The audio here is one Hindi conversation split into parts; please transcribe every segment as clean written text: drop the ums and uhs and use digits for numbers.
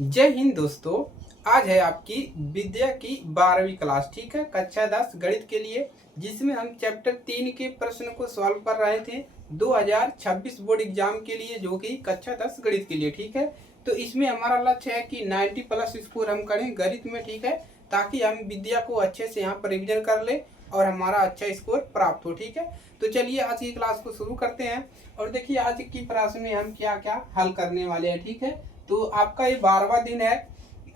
जय हिंद दोस्तों। आज है आपकी विद्या की 12वीं क्लास, ठीक है, कक्षा 10 गणित के लिए, जिसमें हम चैप्टर 3 के प्रश्न को सॉल्व कर रहे थे 2026 बोर्ड एग्जाम के लिए, जो कि कक्षा 10 गणित के लिए, ठीक है। तो इसमें हमारा लक्ष्य है कि 90 प्लस स्कोर हम करें गणित में, ठीक है, ताकि हम विद्या को अच्छे से यहाँ पर रिविजन कर ले और हमारा अच्छा स्कोर प्राप्त हो, ठीक है। तो चलिए आज की क्लास को शुरू करते हैं और देखिए आज की प्रश्न में हम क्या क्या हल करने वाले हैं, ठीक है। तो आपका ये 12वां दिन है।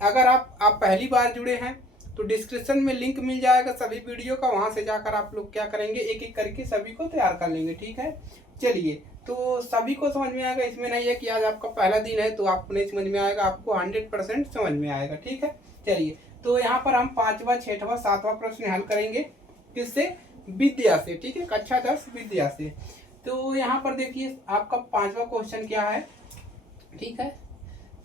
अगर आप पहली बार जुड़े हैं तो डिस्क्रिप्शन में लिंक मिल जाएगा सभी वीडियो का, वहां से जाकर आप लोग क्या करेंगे, एक एक करके सभी को तैयार कर लेंगे, ठीक है। चलिए, तो सभी को समझ में आएगा, इसमें नहीं है कि आज आपका पहला दिन है तो आपको नहीं समझ में आएगा, आपको 100% समझ में आएगा, ठीक है। चलिए, तो यहाँ पर हम 5वां 6वां 7वां प्रश्न हल करेंगे, किससे, विद्या से, ठीक है, कक्षा 10 विद्या से। तो यहाँ पर देखिए आपका 5वां क्वेश्चन क्या है, ठीक है।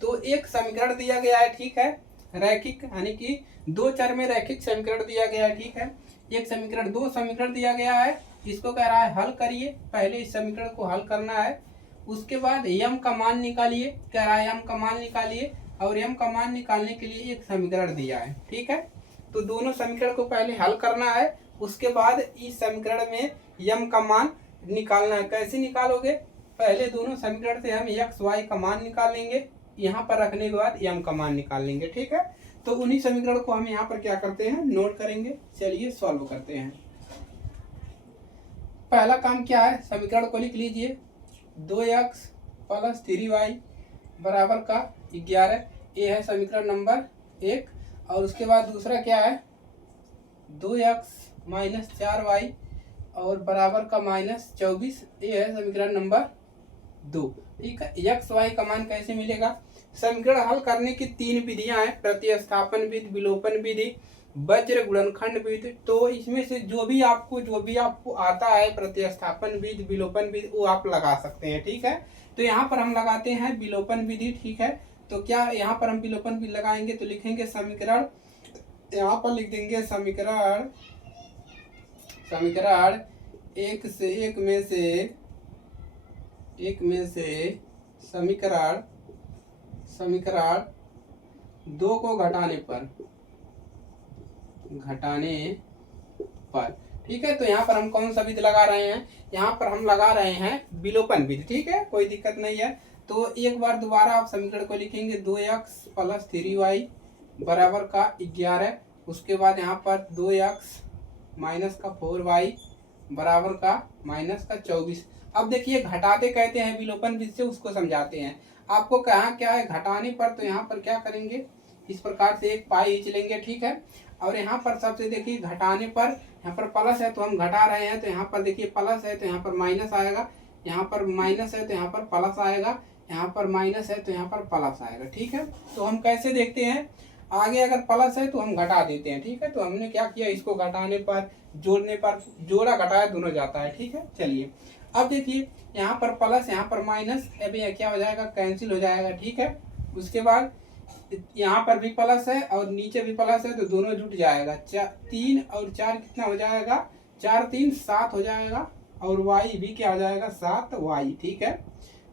तो एक समीकरण दिया गया है, ठीक है, रैखिक यानी कि दो चर में रैखिक समीकरण दिया गया है, ठीक है। एक समीकरण, दो समीकरण दिया गया है, इसको कह रहा है हल करिए। पहले इस समीकरण को हल करना है, उसके बाद यम का मान निकालिए, कह रहा है यम का मान निकालिए, और यम का मान निकालने के लिए एक समीकरण दिया है, ठीक है। तो दोनों समीकरण को पहले हल करना है, उसके बाद इस समीकरण में यम का मान निकालना है। कैसे निकालोगे, पहले दोनों समीकरण से हम एक्स वाई का मान निकाल लेंगे, यहाँ पर रखने के बाद यम का मान निकाल लेंगे, ठीक है। तो उन्हीं समीकरण को हम यहाँ पर क्या करते हैं, नोट करेंगे। चलिए सॉल्व करते हैं। पहला काम क्या है, समीकरण को लिख लीजिए, 2x + 3y बराबर का 11, ये है समीकरण नंबर 1। और उसके बाद दूसरा क्या है, 2x - 4y और बराबर का -24, ये है समीकरण नंबर 2, ठीक है। एक्स वाई का मान कैसे मिलेगा, समीकरण हल करने की 3 विधियां हैं, प्रतिस्थापन विधि, विलोपन विधि, वज्र गुणनखंड विधि। तो इसमें से जो भी आपको आता है, प्रतिस्थापन विधि, विलोपन विधि, वो आप लगा सकते हैं, ठीक है। तो यहाँ पर हम लगाते हैं विलोपन विधि, ठीक है। तो क्या यहाँ पर हम विलोपन विधि लगाएंगे, तो लिखेंगे समीकरण, यहाँ पर लिख देंगे समीकरण एक में से समीकरण 2 को घटाने पर, ठीक है। तो यहाँ पर हम कौन सा विधि लगा रहे हैं, यहाँ पर हम लगा रहे हैं विलोपन विधि, ठीक है, कोई दिक्कत नहीं है। तो एक बार दोबारा आप समीकरण को लिखेंगे, 2x + 3y बराबर का 11, उसके बाद यहाँ पर 2x - 4y बराबर का -24। अब देखिए घटाते कहते हैं विलोपन विधि से, उसको समझाते हैं। आपको कहाँ क्या है घटाने पर, तो यहाँ पर क्या करेंगे, इस प्रकार से एक पाई खींच लेंगे, ठीक है। और यहाँ पर सबसे देखिए घटाने पर, यहाँ पर प्लस है तो हम घटा रहे हैं, तो यहाँ पर देखिए प्लस है तो यहाँ पर माइनस आएगा, यहाँ पर माइनस है तो यहाँ पर प्लस आएगा, यहाँ पर माइनस है तो यहाँ पर प्लस आएगा, ठीक है। तो हम कैसे देखते हैं, आगे अगर प्लस है तो हम घटा देते हैं, ठीक है। तो हमने क्या किया, इसको घटाने पर, जोड़ने पर, जोड़ा घटाया दोनों जाता है, ठीक है। चलिए अब देखिए यहाँ पर प्लस, यहाँ पर माइनस, अब ये क्या हो जाएगा, कैंसिल हो जाएगा, ठीक है। उसके बाद यहाँ पर भी प्लस है और नीचे भी प्लस है, तो दोनों जुट जाएगा, 3 और 4 कितना हो जाएगा, 4 3 7 हो जाएगा, और y भी क्या हो जाएगा, 7y, ठीक है।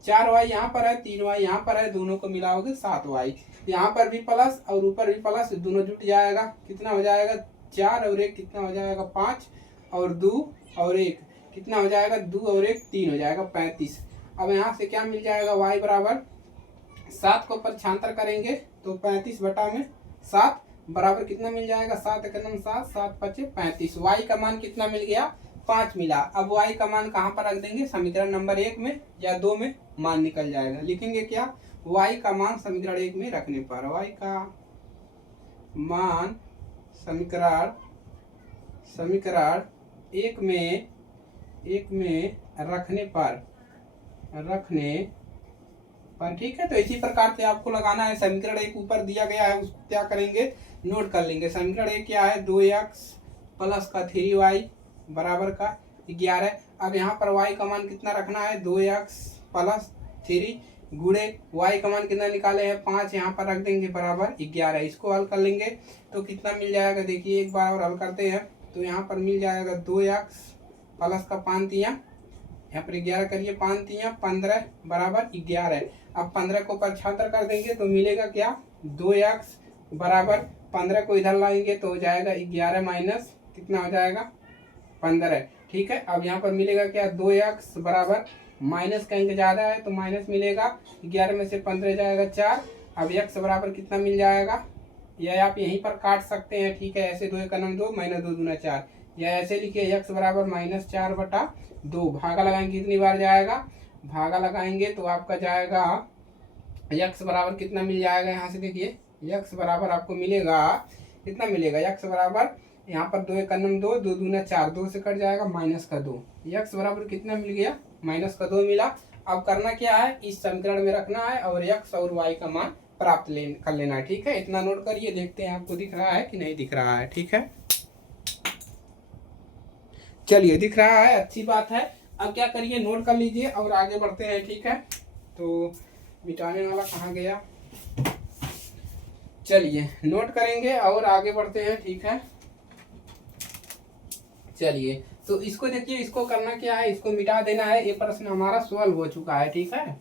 4y यहाँ पर है, 3y यहाँ पर है, दोनों को मिलाओगे 7y। यहाँ पर भी प्लस और ऊपर भी प्लस, दोनों जुट जाएगा, कितना हो जाएगा, 4 और 1 कितना हो जाएगा, 5, और 2 और 1 कितना हो जाएगा, 2 और 1 3 हो जाएगा, 35। अब यहाँ से क्या मिल जाएगा, y बराबर 7 को पक्षांतर करेंगे तो 35/7 बराबर कितना मिल जाएगा, 7 × 7 7 5 35। y का मान कितना मिल गया, 5 मिला। अब y का मान कहाँ पर रख देंगे, समीकरण नंबर 1 में या 2 में, मान निकल जाएगा। लिखेंगे क्या, y का मान समीकरण 1 में रखने पर, y का मान समीकरण 1 में रखने पर, ठीक है। तो इसी प्रकार से आपको लगाना है। समीकरण 1 ऊपर दिया गया है, उसको क्या करेंगे, नोट कर लेंगे। समीकरण 1 क्या है, 2x + 3y बराबर का 11। अब यहाँ पर y का मान कितना रखना है, 2x + 3 गुणे y का मान कितना निकाले हैं, 5, यहाँ पर रख देंगे बराबर 11। इसको हल कर लेंगे तो कितना मिल जाएगा, देखिए एक बार और हल करते हैं। तो यहाँ पर मिल जाएगा 2x प्लस का 5 तियाँ, यहाँ पर 11 करिए, 5 तियाँ 15 बराबर 11। अब 15 को पक्षांतर कर देंगे तो मिलेगा क्या, 2x बराबर 15 को इधर लाएंगे तो हो जाएगा 11 माइनस कितना हो जाएगा 15। ठीक है, अब यहाँ पर मिलेगा क्या 2x बराबर माइनस का अंक ज़्यादा है तो माइनस मिलेगा, 11 में से 15 जाएगा 4। अब x बराबर कितना मिल जाएगा, या आप यहीं पर काट सकते हैं। ठीक है, ऐसे 2 का नम 2 माइनस 2 दूना 4, या ऐसे लिखिए x बराबर -4/2। भागा लगाएंगे कितनी बार जाएगा, भागा लगाएंगे तो आपका जाएगा x बराबर कितना मिल जाएगा, यहाँ से देखिए x बराबर आपको मिलेगा कितना मिलेगा, x बराबर यहाँ पर 2 का नम 2, 2 दूना 4, 2 से कट जाएगा -2। x बराबर कितना मिल गया, -2 मिला। अब करना क्या है, इस समीकरण में रखना है और x और y का मान प्राप्त कर लेना है। ठीक है, इतना नोट करिए, देखते हैं आपको दिख रहा है कि नहीं दिख रहा है। ठीक है, चलिए दिख रहा है, अच्छी बात है। अब क्या करिए, नोट कर लीजिए और आगे बढ़ते हैं। ठीक है, तो मिटाने वाला कहाँ गया, चलिए नोट करेंगे और आगे बढ़ते हैं। ठीक है, चलिए तो इसको देखिए, इसको करना क्या है, इसको मिटा देना है। ये प्रश्न हमारा सॉल्व हो चुका है। ठीक है,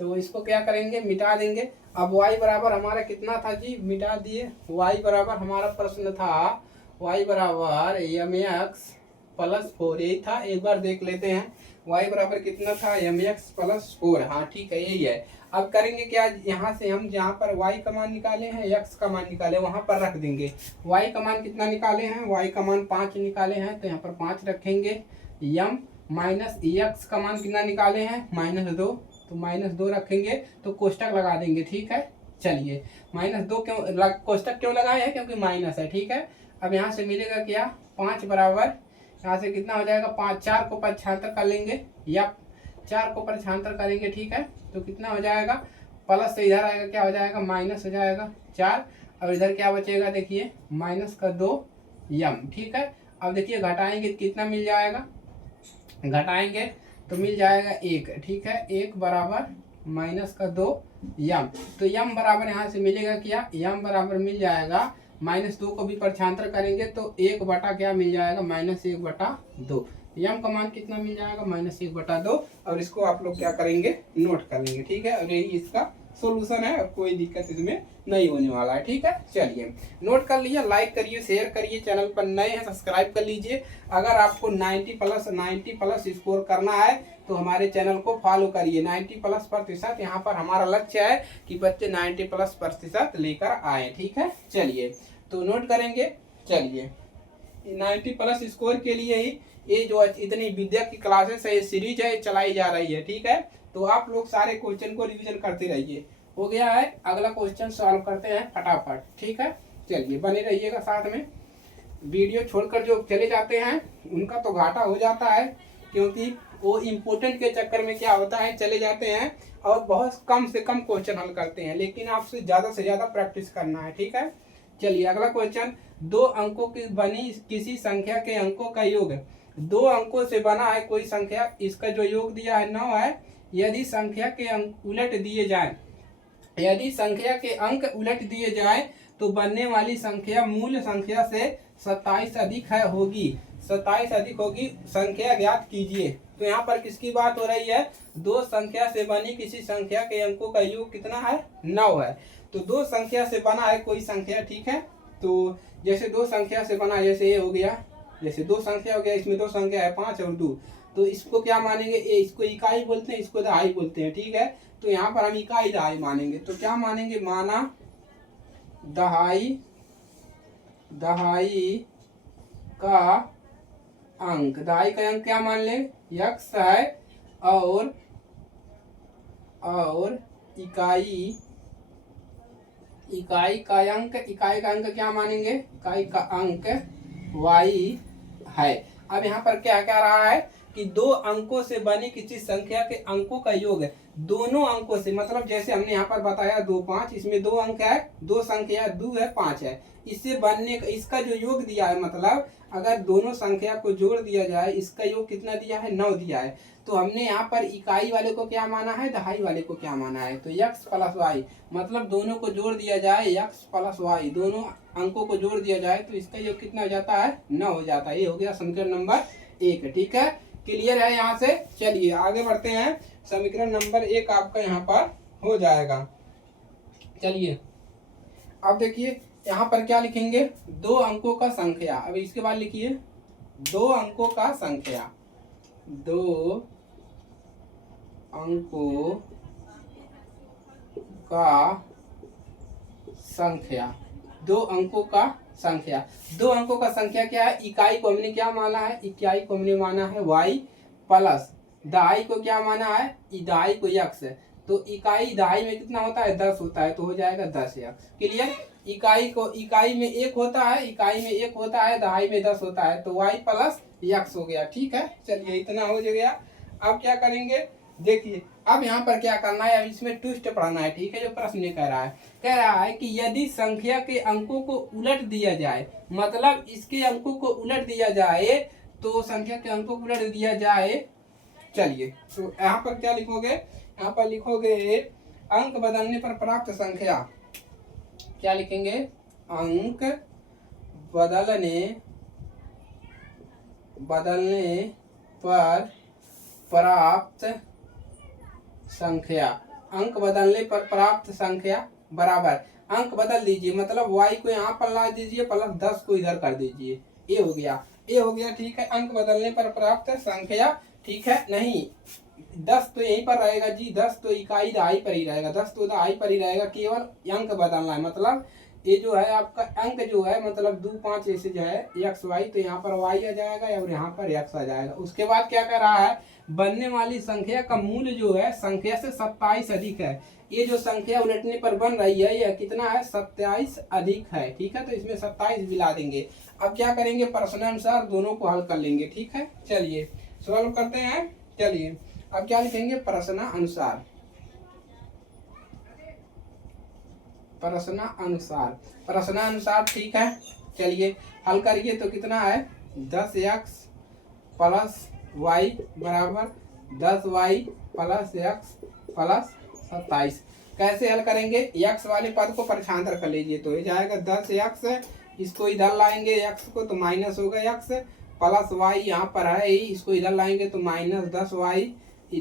तो इसको क्या करेंगे, मिटा देंगे। अब y बराबर हमारा कितना था जी, मिटा दिए। y बराबर हमारा प्रश्न था y बराबर mx+4, यही था। एक बार देख लेते हैं y बराबर कितना था, mx+4। हाँ ठीक है, यही है। अब करेंगे क्या, यहाँ से हम जहाँ पर y का मान निकाले हैं, x का मान निकाले, वहाँ पर रख देंगे। y का मान कितना निकाले हैं, y का मान 5 निकाले हैं तो यहाँ पर 5 रखेंगे। m माइनस x का मान कितना निकाले हैं, -2, तो -2 रखेंगे तो कोष्टक लगा देंगे। ठीक है, चलिए -2 क्यों कोष्टक क्यों लगाए हैं, क्योंकि माइनस है। ठीक है, अब यहाँ से मिलेगा क्या, 5 बराबर यहाँ से कितना हो जाएगा, 5, 4 को पक्षांतर कर लेंगे, या 4 को पक्षांतर करेंगे। ठीक है, तो कितना हो जाएगा, प्लस से इधर आएगा क्या हो जाएगा, माइनस हो जाएगा 4, और इधर क्या बचेगा देखिए -2m। ठीक है, अब देखिए घटाएंगे कितना मिल जाएगा, घटाएंगे तो मिल जाएगा 1। ठीक है, 1 बराबर -2m, तो m बराबर यहाँ से मिलेगा क्या, m बराबर मिल जाएगा -2 को भी पक्षांतर करेंगे तो 1 बटा क्या मिल जाएगा, -1/2। m का मान कितना मिल जाएगा, -1/2। और इसको आप लोग क्या करेंगे, नोट कर लेंगे। ठीक है, और यही इसका सॉल्यूशन है और कोई दिक्कत इसमें नहीं होने वाला है। ठीक है, चलिए नोट कर लीजिए, लाइक करिए, शेयर करिए, चैनल पर नए हैं सब्सक्राइब कर लीजिए। अगर आपको 90 प्लस स्कोर करना है तो हमारे चैनल को फॉलो करिए। 90+ यहाँ पर हमारा लक्ष्य है कि बच्चे 90+% लेकर आए। ठीक है, चलिए तो नोट करेंगे। चलिए 90+ स्कोर के लिए ही ये जो इतनी विद्या की क्लासेस है, ये सीरीज है, चलाई जा रही है। ठीक है, तो आप लोग सारे क्वेश्चन को रिवीजन करते रहिए। हो गया है, अगला क्वेश्चन सॉल्व करते हैं फटाफट। ठीक है, चलिए बने रहिएगा साथ में। वीडियो छोड़कर जो चले जाते हैं उनका तो घाटा हो जाता है, क्योंकि वो इम्पोर्टेंट के चक्कर में क्या होता है, चले जाते हैं और बहुत कम से कम क्वेश्चन हल करते हैं, लेकिन आपसे ज़्यादा से ज़्यादा प्रैक्टिस करना है। ठीक है, चलिए अगला क्वेश्चन, 2 अंकों की बनी किसी संख्या के अंकों का योग, 2 अंकों से बना है कोई संख्या, इसका जो योग दिया है 9 है। यदि संख्या के अंक उलट दिए जाएं, यदि संख्या के अंक उलट दिए जाएं तो बनने वाली संख्या मूल संख्या से 27 अधिक है होगी, 27 अधिक होगी, संख्या ज्ञात कीजिए। तो यहाँ पर किसकी बात हो रही है, 2 संख्या से बनी किसी संख्या के अंकों का योग कितना है, 9 है। तो 2 संख्या से बना है कोई संख्या। ठीक है, तो जैसे 2 संख्या से बना, जैसे ये हो गया, जैसे 2 संख्या हो गया, इसमें 2 संख्या है 5 और 2, तो इसको क्या मानेंगे, इसको इकाई बोलते हैं, इसको दहाई बोलते हैं। ठीक है, तो यहाँ पर हम इकाई दहाई मानेंगे, तो क्या मानेंगे, माना दहाई, दहाई का अंक, दहाई का अंक क्या मान ले, x है, और इकाई, इकाई का अंक क्या मानेंगे, इकाई का अंक y है। अब यहाँ पर क्या कह रहा है कि 2 अंकों से बनी किसी संख्या के अंकों का योग है, दोनों अंकों से, मतलब जैसे हमने यहाँ पर बताया 2, 5, इसमें 2 अंक है, 2 संख्या 2 है, 5 है, इससे बनने का इसका जो योग दिया है, मतलब अगर दोनों संख्या को जोड़ दिया जाए, इसका योग कितना दिया है, 9 दिया है। तो हमने यहाँ पर इकाई वाले को क्या माना है, दहाई वाले को क्या माना है, तो x + y, मतलब दोनों को जोड़ दिया जाए, x + y, दोनों अंकों को जोड़ दिया जाए तो इसका योग कितना हो जाता है, 9 हो जाता है। ये हो गया समीकरण नंबर 1। ठीक है, क्लियर है यहाँ से। चलिए आगे बढ़ते हैं, समीकरण नंबर 1 आपका यहाँ पर हो जाएगा। चलिए अब देखिए यहाँ पर क्या लिखेंगे, 2 अंकों का संख्या। अब इसके बाद लिखिए 2 अंकों का संख्या, 2 अंकों का संख्या, 2 अंकों का संख्या। 2 अंकों का संख्या क्या है, इकाई को हमने क्या माना है, इकाई को हमने माना है y प्लस दहाई को क्या माना है, दहाई को x है। तो इकाई दहाई में कितना होता है, 10 होता है, तो हो जाएगा 10x। क्लियर। इकाई में 1 होता है, इकाई में 1 होता है, दहाई में 10 होता है, तो y प्लस x हो गया। ठीक है, चलिए इतना हो गया। अब क्या करेंगे, देखिए अब यहाँ पर क्या करना है, अब इसमें ट्विस्ट पढ़ना है। ठीक है, जो प्रश्न ये कह रहा है कि यदि संख्या के अंकों को उलट दिया जाए, मतलब इसके अंकों को उलट दिया जाए, तो संख्या के अंकों को उलट दिया जाए। चलिए तो यहाँ पर क्या लिखोगे, यहाँ पर लिखोगे अंक बदलने पर प्राप्त संख्या। क्या लिखेंगे, अंक बदलने पर प्राप्त संख्या, अंक बदलने पर प्राप्त संख्या बराबर, अंक बदल दीजिए, मतलब y को यहाँ पर ला दीजिए प्लस 10 को इधर कर दीजिए, ये हो गया, ये हो गया। ठीक है, अंक बदलने पर प्राप्त संख्या। ठीक है, नहीं 10 तो यहीं पर रहेगा जी, 10 तो इकाई दहाई पर ही रहेगा, 10 तो दहाई पर ही रहेगा, केवल अंक बदलना है। मतलब ये जो है आपका अंक जो है, मतलब 2 5 ऐसे जो है एक्स वाई, तो यहाँ पर y आ जाएगा और यहाँ पर x आ जाएगा। उसके बाद क्या कर रहा है, बनने वाली संख्या का मूल्य जो है संख्या से 27 अधिक है। ये जो संख्या उलटने पर बन रही है यह कितना है, 27 अधिक है। ठीक है, तो इसमें 27 मिला देंगे। अब क्या करेंगे, प्रश्नानुसार दोनों को हल कर लेंगे। ठीक है, चलिए सॉल्व करते हैं। चलिए अब क्या लिखेंगे, प्रश्नानुसार, प्रश्नानुसार, प्रश्नानुसार। ठीक है, चलिए हल करिए, तो कितना है, 10x प्लस वाई बराबर 10y प्लस x प्लस 27। कैसे हल करेंगे, x वाले पद को प्रक्षांतर कर लीजिए, तो ये जाएगा 10x, इसको इधर लाएंगे x को, तो माइनस होगा x प्लस y, यहाँ पर है ही, इसको इधर लाएंगे तो माइनस 10y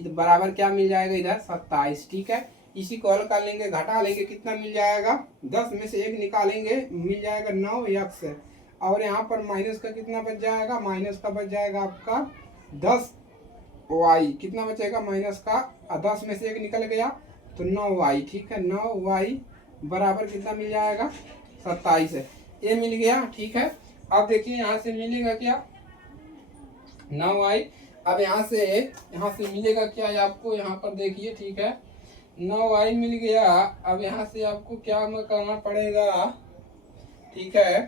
बराबर क्या मिल जाएगा, इधर 27। ठीक है, इसी को हल कर लेंगे, घटा लेंगे, कितना मिल जाएगा, 10 में से 1 निकालेंगे, मिल जाएगा 9x, और यहाँ पर माइनस का कितना बच जाएगा, माइनस का बच जाएगा आपका 10y, कितना बचेगा माइनस का, 10 में से 1 निकल गया तो 9y। ठीक है, 9y बराबर कितना मिल जाएगा, 27 है, ये मिल गया। ठीक है, अब देखिए यहाँ से मिलेगा क्या, 9y। अब यहाँ से मिलेगा क्या है आपको, यहाँ पर देखिए। ठीक है, 9y मिल गया। अब यहाँ से आपको क्या करना पड़ेगा, ठीक है,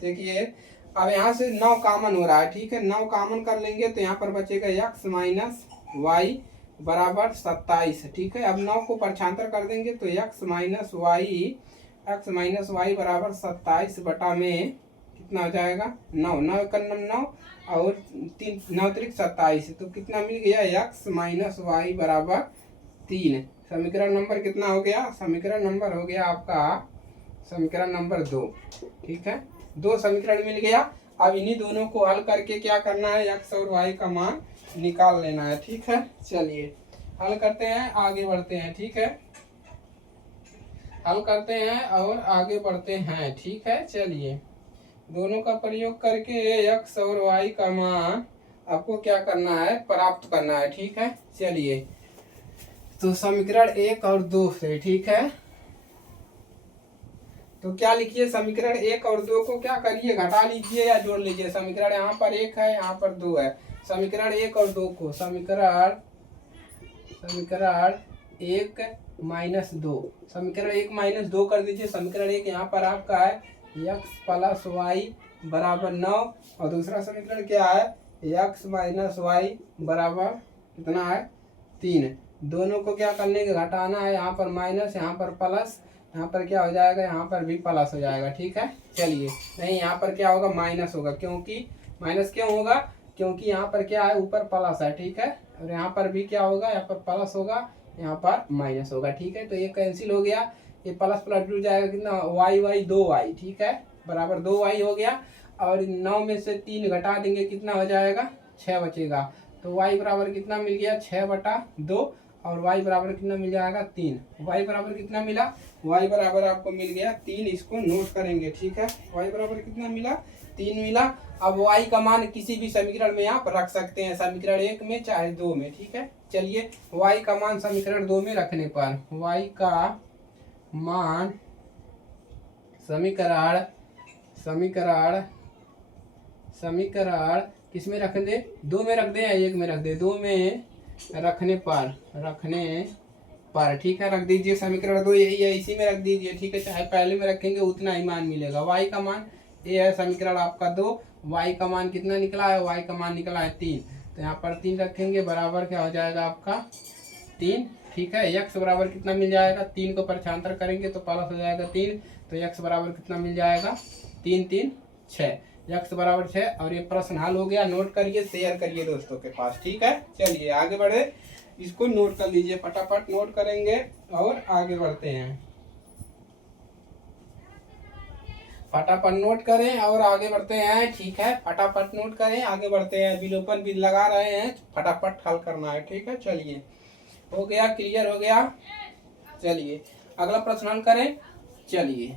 देखिए अब यहाँ से 9 कॉमन हो रहा है। ठीक है, 9 कॉमन कर लेंगे तो यहाँ पर बचेगा x माइनस वाई बराबर 27। ठीक है, अब 9 को प्रक्षांतर कर देंगे तो x माइनस वाई बराबर 27 बटा में कितना हो जाएगा, 9, 9 का 9 और 3 9 त्रिक 27, तो कितना मिल गया, x माइनस वाई बराबर 3। समीकरण नंबर कितना हो गया, समीकरण नंबर हो गया आपका समीकरण नंबर 2। ठीक है, 2 समीकरण मिल गया। अब इन्हीं दोनों को हल करके क्या करना है, x और y का मान निकाल लेना है। ठीक है, चलिए हल करते हैं, आगे बढ़ते हैं। ठीक है, हल करते हैं और आगे बढ़ते हैं। ठीक है, चलिए दोनों का प्रयोग करके x और y का मान आपको क्या करना है, प्राप्त करना है। ठीक है, चलिए तो समीकरण 1 और 2 से, ठीक है, तो क्या लिखिए, समीकरण 1 और 2 को क्या करिए, घटा लीजिए या जोड़ लीजिए। समीकरण यहाँ पर 1 है, यहाँ पर 2 है। समीकरण 1 और 2 को समीकरण 1 माइनस 2, समीकरण 1 माइनस 2 कर दीजिए। समीकरण 1 यहाँ पर आपका है x प्लस वाई बराबर 9, और दूसरा समीकरण क्या है, x माइनस वाई बराबर कितना है, 3। दोनों को क्या करने के घटाना है, यहाँ पर माइनस, यहाँ पर प्लस, यहाँ पर क्या हो जाएगा, यहाँ पर भी प्लस हो जाएगा। ठीक है, चलिए नहीं यहाँ पर क्या होगा, माइनस होगा, क्योंकि माइनस क्यों होगा, क्योंकि यहाँ पर क्या है, ऊपर प्लस है। ठीक है, और यहाँ पर भी क्या होगा, यहाँ पर प्लस होगा, यहाँ पर माइनस होगा। ठीक है, तो ये कैंसिल हो गया, ये प्लस प्लस जुड़ जाएगा, कितना y 2y। ठीक है, बराबर 2y हो गया, और 9 में से 3 घटा देंगे, कितना हो जाएगा, 6 बचेगा, तो y बराबर कितना मिल गया, 6 बटा 2। और y बराबर कितना मिल जाएगा 3। y बराबर कितना मिला, y बराबर आपको मिल गया 3। इसको नोट करेंगे, ठीक है। y बराबर कितना मिला, 3 मिला। अब y का मान किसी भी समीकरण में आप रख सकते हैं, समीकरण 1 में चाहे 2 में, ठीक है। चलिए y का मान समीकरण 2 में रखने पर y का मान समीकरण किस में रख दे, 2 में रख दे या 1 में रख दे, 2 में रखने पर ठीक है, रख दीजिए। समीकरण 2 यही है, इसी में रख दीजिए, ठीक है। चाहे पहले में रखेंगे उतना ही मान मिलेगा। y का मान ये है समीकरण आपका 2, y का मान कितना निकला है, y का मान निकला है 3। तो यहाँ पर 3 रखेंगे, बराबर क्या हो जाएगा आपका 3, ठीक है। x बराबर कितना मिल जाएगा, 3 को पक्षांतर करेंगे तो प्लस हो जाएगा 3। तो x बराबर कितना मिल जाएगा, 3 3 6, x बराबर 6। और ये प्रश्न हल हो गया। नोट करिए, शेयर करिए दोस्तों के पास, ठीक है। चलिए आगे बढ़े, इसको नोट कर लीजिए, फटाफट नोट करेंगे और आगे बढ़ते हैं। फटाफट नोट करें और आगे बढ़ते हैं, ठीक है। फटाफट नोट करें, आगे बढ़ते हैं। विलोपन भी लगा रहे हैं, फटाफट हल करना है, ठीक है। चलिए हो गया, क्लियर हो गया। चलिए अगला प्रश्न हल करें। चलिए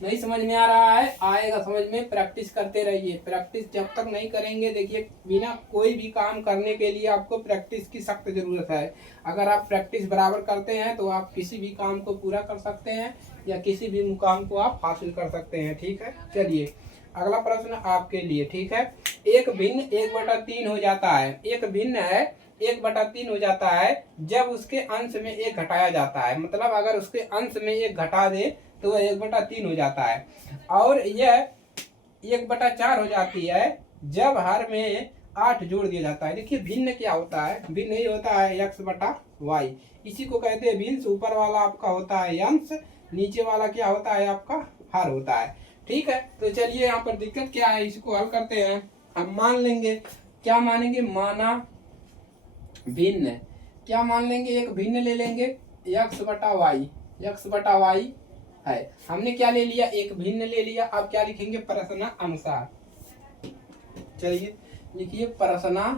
नहीं समझ में आ रहा है, आएगा समझ में, प्रैक्टिस करते रहिए। प्रैक्टिस जब तक नहीं करेंगे, देखिए बिना कोई भी काम करने के लिए आपको प्रैक्टिस की सख्त जरूरत है। अगर आप प्रैक्टिस बराबर करते हैं तो आप किसी भी काम को पूरा कर सकते हैं या किसी भी मुकाम को आप हासिल कर सकते हैं, ठीक है। चलिए अगला प्रश्न आपके लिए, ठीक है। एक भिन्न 1/3 हो जाता है, एक भिन्न है 1/3 हो जाता है जब उसके अंश में 1 घटाया जाता है। मतलब अगर उसके अंश में 1 घटा दे तो वह 1/3 हो जाता है। और यह 1/4 हो जाती है जब हर में 8 जोड़ दिया जाता है। देखिए भिन्न क्या होता है, भिन्न ही होता है x/y, इसी को कहते हैं भिन्न। ऊपर वाला आपका होता है अंश, नीचे वाला क्या होता है आपका हर होता है, ठीक है। तो चलिए यहाँ पर दिक्कत क्या है, इसको हल करते हैं। हम मान लेंगे, क्या मानेंगे, माना भिन्न, क्या मान लेंगे, एक भिन्न ले लेंगे x/y है। हमने क्या ले लिया, एक भिन्न ले लिया। अब क्या लिखेंगे, प्रश्नानुसार। चलिए लिखिए प्रश्नानुसार।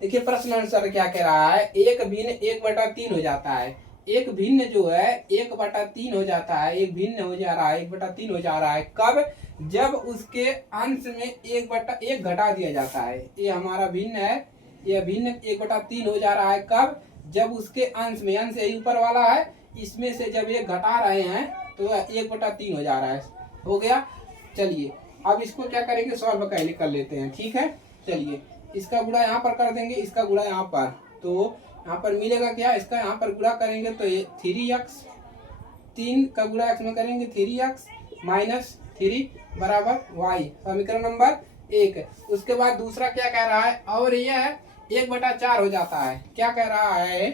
देखिए प्रश्नानुसार क्या कह रहा है, एक भिन्न 1/3 हो जाता है। एक भिन्न जो है 1/3 हो जाता है, एक भिन्न हो जा रहा है 1/3 हो जा रहा है। कब, जब उसके अंश में 1/1 घटा दिया जाता है। ये हमारा भिन्न है, यह भिन्न 1/3 हो जा रहा है। कब, जब उसके अंश में, अंश यही ऊपर वाला है, इसमें से जब ये घटा रहे हैं तो 1/3 हो जा रहा है। हो गया। चलिए अब इसको क्या करेंगे, सॉल्व पहले कर लेते हैं, ठीक है। चलिए इसका गुणा यहाँ पर कर देंगे, इसका गुणा यहाँ पर, तो यहाँ पर मिलेगा क्या, इसका यहाँ पर गुणा करेंगे तो ये 3x, 3 का गुणा x में करेंगे 3x माइनस 3 बराबर y, समीकरण नंबर 1। उसके बाद दूसरा क्या कह रहा है, और यह है 1/4 हो जाता है। क्या कह रहा है,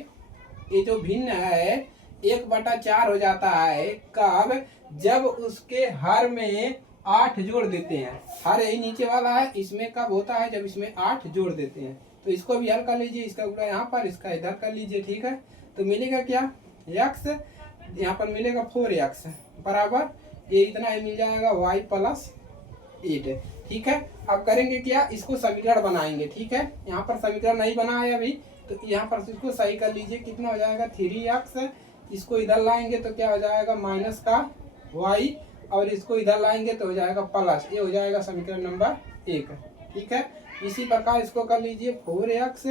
ये जो भिन्न है 1/4 हो जाता है। कब, जब उसके हर में 8 जोड़ देते हैं। हर यही नीचे वाला है, इसमें कब होता है, जब इसमें 8 जोड़ देते हैं। तो इसको भी हल कर लीजिए, इसका गुणा यहाँ पर, इसका इधर कर लीजिए, ठीक है। तो मिलेगा क्या, x यहाँ पर मिलेगा 4x बराबर ये इतना ही मिल जाएगा y+8, ठीक है। अब करेंगे क्या, इसको समीकरण बनाएंगे, ठीक है। यहाँ पर समीकरण नहीं बना है अभी, तो यहाँ पर इसको सही कर लीजिए। कितना हो जाएगा 3x, इसको इधर लाएंगे तो क्या हो जाएगा माइनस का y, और इसको इधर लाएंगे तो हो जाएगा प्लस। ये हो जाएगा समीकरण नंबर 1, ठीक है। इसी प्रकार इसको कर लीजिए 4x,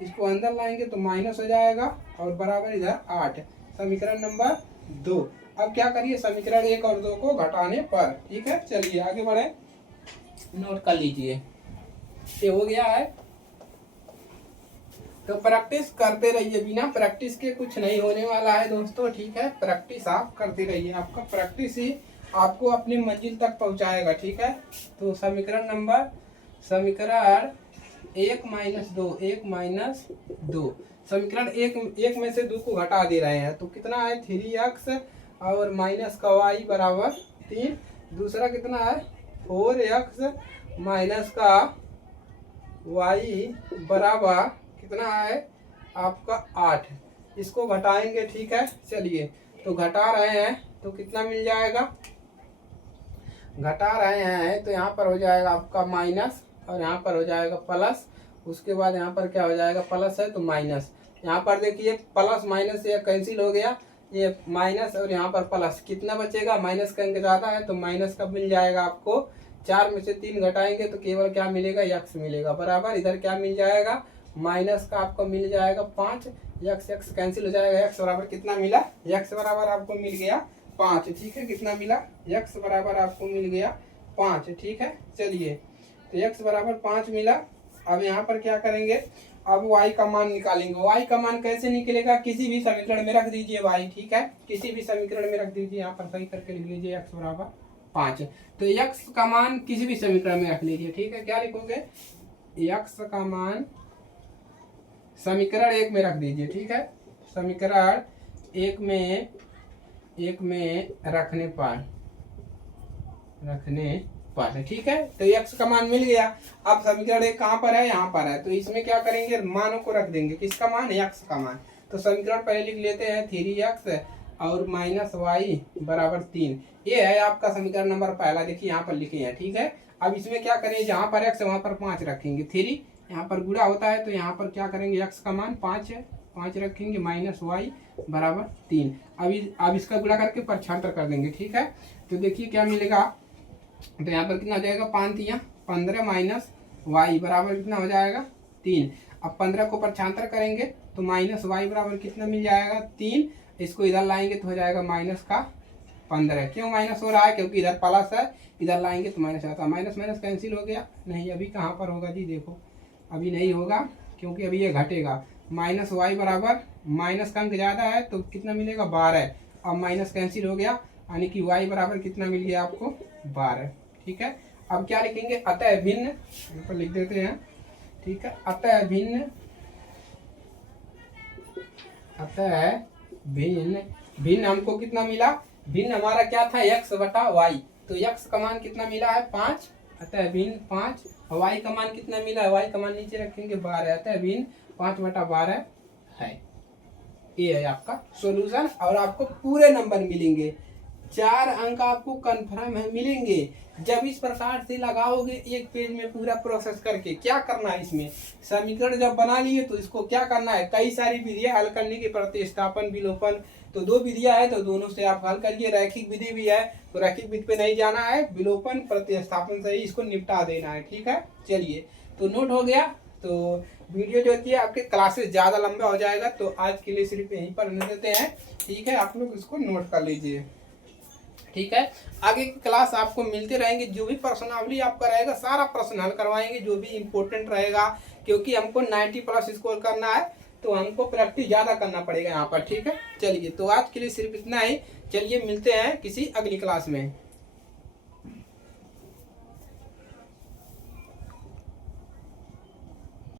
इसको अंदर लाएंगे तो माइनस हो जाएगा और बराबर इधर 8, समीकरण नंबर 2। अब क्या करिए, समीकरण 1 और 2 को घटाने पर, ठीक है। चलिए आगे बढ़े, नोट कर लीजिए, ये हो गया है। तो प्रैक्टिस करते रहिए, बिना प्रैक्टिस के कुछ नहीं होने वाला है दोस्तों, ठीक है। प्रैक्टिस आप करते रहिए, आपका प्रैक्टिस ही आपको अपनी मंजिल तक पहुंचाएगा, ठीक है। तो समीकरण 1 - 2, समीकरण 1 में से 2 को घटा दे रहे हैं तो कितना है 3x और माइनस का y बराबर 3। दूसरा कितना है 4x माइनस का y बराबर कितना है आपका 8। इसको घटाएंगे, ठीक है। चलिए तो घटा रहे हैं तो कितना मिल जाएगा, घटा रहे हैं तो यहाँ पर हो जाएगा आपका और यहाँ पर हो जाएगा प्लस, उसके बाद यहाँ पर क्या हो जाएगा, प्लस है तो माइनस। यहाँ पर देखिए प्लस माइनस ये कैंसिल हो गया, ये माइनस और यहाँ पर प्लस, कितना बचेगा, माइनस का अंक ज़्यादा है तो माइनस का मिल जाएगा आपको, 4 में से 3 घटाएंगे तो केवल क्या मिलेगा, यक्स मिलेगा, बराबर। इधर क्या मिल जाएगा, माइनस का आपको मिल जाएगा 5, यक्स यक्स कैंसिल हो जाएगा, यक्स बराबर कितना मिला, यक्स बराबर आपको मिल गया 5, ठीक है। कितना मिला, यक्स बराबर आपको मिल गया 5, ठीक है। चलिए तो यक्स बराबर 5 मिला। अब यहाँ पर क्या करेंगे, अब y का मान निकालेंगे। y का मान कैसे निकलेगा, किसी भी समीकरण में रख दीजिए y, ठीक है, किसी भी समीकरण में रख दीजिए। यहाँ पर सही करके लिख लीजिए x बराबर 5, तो x का मान किसी भी समीकरण में रख लीजिए, ठीक है। क्या लिखोगे, x का मान समीकरण 1 में रख दीजिए, ठीक है, समीकरण 1 में रखने पर ठीक है। तो x का मान मिल गया। अब समीकरण 1 कहाँ पर है, यहाँ पर है, तो इसमें क्या करेंगे, मानों को रख देंगे, किसका मान, x का मान। तो समीकरण पहले लिख लेते हैं 3x और माइनस वाई बराबर 3, ये है आपका समीकरण नंबर पहला, देखिए यहाँ पर लिखे हैं, ठीक है। अब इसमें क्या करेंगे, जहाँ पर x है वहाँ पर 5 रखेंगे, 3 यहाँ पर गुणा होता है तो यहाँ पर क्या करेंगे, x का मान 5 है, 5 रखेंगे, माइनस वाई बराबर 3। अब इसका गुणा करके पक्षांतर कर देंगे, ठीक है। तो देखिए क्या मिलेगा, तो यहाँ पर कितना हो जाएगा, 5 या 15 माइनस वाई बराबर कितना हो जाएगा, 3। अब 15 को पक्षांतर करेंगे तो माइनस वाई बराबर कितना मिल जाएगा, 3। इसको इधर लाएंगे तो हो जाएगा माइनस का 15। क्यों माइनस हो रहा है, क्योंकि इधर प्लस है, इधर लाएंगे तो माइनस आता है, माइनस माइनस कैंसिल हो गया। नहीं अभी कहाँ पर होगा जी, देखो अभी नहीं होगा, क्योंकि अभी ये घटेगा। माइनस वाई बराबर, माइनस का अंक ज़्यादा है तो कितना मिलेगा, 12। अब माइनस कैंसिल हो गया, यानी कि वाई बराबर कितना मिल गया आपको, 12, ठीक है। अब क्या लिखेंगे, अतः भिन्न, यहाँ पर लिख देते हैं, ठीक है, अतः भिन्न हमको कितना मिला, भिन्न हमारा क्या था, x बटा वाई, तो x का मान कितना मिला है, 5, अतः भिन्न 5। y का मान कितना मिला है, y का मान नीचे रखेंगे 12, अतः भिन्न 5 बटा 12 है। ये है आपका सॉल्यूशन, और आपको पूरे नंबर मिलेंगे, 4 अंक आपको कंफर्म है मिलेंगे। जब इस प्रकार से लगाओगे एक पेज में पूरा प्रोसेस करके, क्या करना है, इसमें समीकरण जब बना लिए तो इसको क्या करना है, कई सारी विधियां हल करने की, प्रतिस्थापन, विलोपन, तो 2 विधियां है तो दोनों से आप हल करिए। रैखिक विधि भी है तो रैखिक विधि पे नहीं जाना है, विलोपन प्रतिस्थापन से ही इसको निपटा देना है, ठीक है। चलिए तो नोट हो गया। तो वीडियो जो होती है आपके क्लासेस ज़्यादा लंबा हो जाएगा, तो आज के लिए सिर्फ यहीं पर रहने देते हैं, ठीक है। आप लोग इसको नोट कर लीजिए, ठीक है। आगे की क्लास आपको मिलते रहेंगे, जो भी प्रश्नावली आपका रहेगा सारा प्रश्न हल करवाएंगे, जो भी इम्पोर्टेंट रहेगा, क्योंकि हमको 90+ स्कोर करना है तो हमको प्रैक्टिस ज़्यादा करना पड़ेगा यहाँ पर, ठीक है। चलिए तो आज के लिए सिर्फ इतना ही, चलिए मिलते हैं किसी अगली क्लास में।